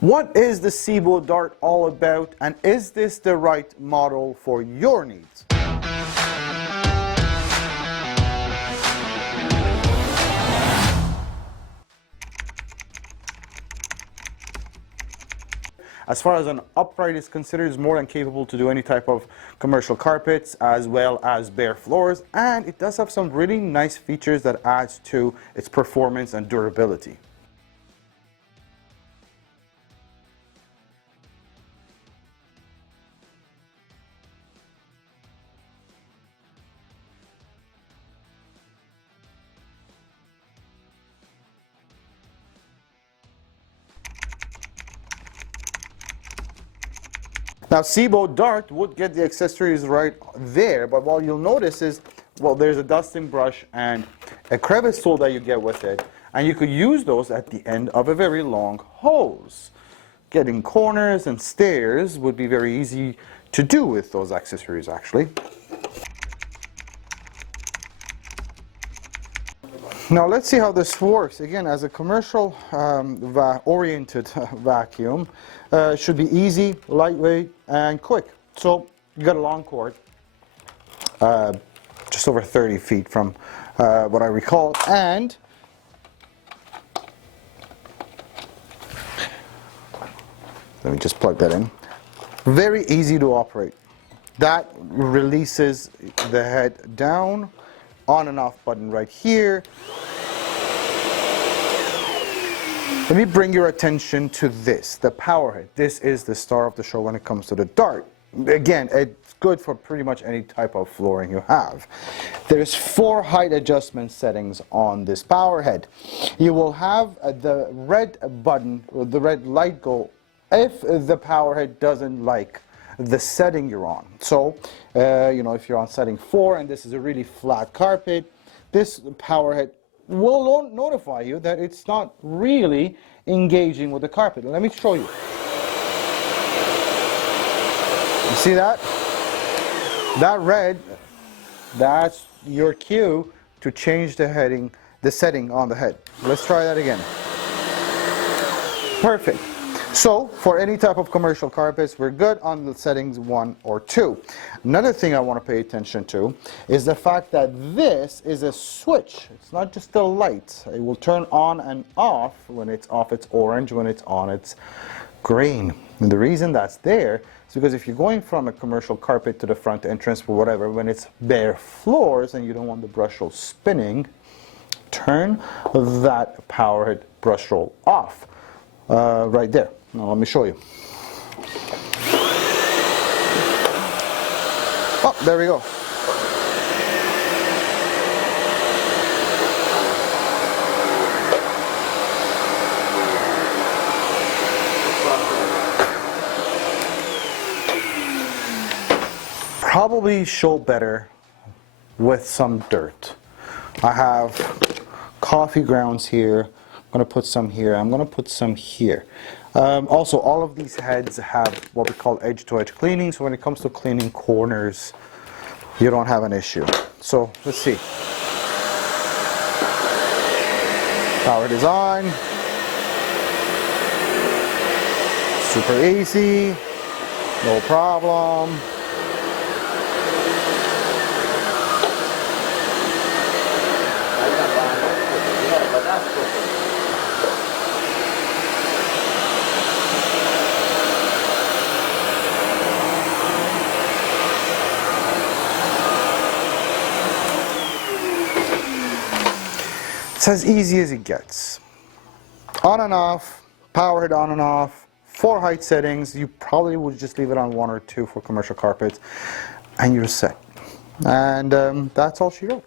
What is the Sebo Dart all about, and is this the right model for your needs? As far as an upright is considered, it's more than capable to do any type of commercial carpets as well as bare floors, and it does have some really nice features that adds to its performance and durability. Now, Sebo Dart would get the accessories right there, but what you'll notice is, well, there's a dusting brush and a crevice tool that you get with it, and you could use those at the end of a very long hose. Getting corners and stairs would be very easy to do with those accessories, actually. Now let's see how this works. Again, as a commercial oriented vacuum, should be easy, lightweight, and quick. So you got a long cord, just over 30 feet from what I recall, and let me just plug that in. Very easy to operate. That releases the head down. On and off button right here. Let me bring your attention to this, the power head. This is the star of the show when it comes to the Dart. Again, it's good for pretty much any type of flooring you have. There's 4 height adjustment settings on this power head. You will have the red button, or the red light go if the power head doesn't like the setting you're on. So, you know, if you're on setting 4 and this is a really flat carpet, this power head will notify you that it's not really engaging with the carpet. Let me show you. You see that? That red, that's your cue to change the heading, the setting on the head. Let's try that again. Perfect. So, for any type of commercial carpets, we're good on the settings 1 or 2. Another thing I want to pay attention to is the fact that this is a switch. It's not just a light. It will turn on and off when it's off its orange, when it's on its green. And the reason that's there is because if you're going from a commercial carpet to the front entrance or whatever, when it's bare floors and you don't want the brush roll spinning, turn that power head brush roll off. Right there. Now let me show you. Oh, there we go. Probably show better with some dirt. I have coffee grounds here. I'm going to put some here. I'm going to put some here. Also, all of these heads have what we call edge-to-edge cleaning, so when it comes to cleaning corners, you don't have an issue. So, let's see. Power is on. Super easy. No problem. It's as easy as it gets. On and off, power head on and off, 4 height settings. You probably would just leave it on 1 or 2 for commercial carpets, and you're set. And that's all she wrote.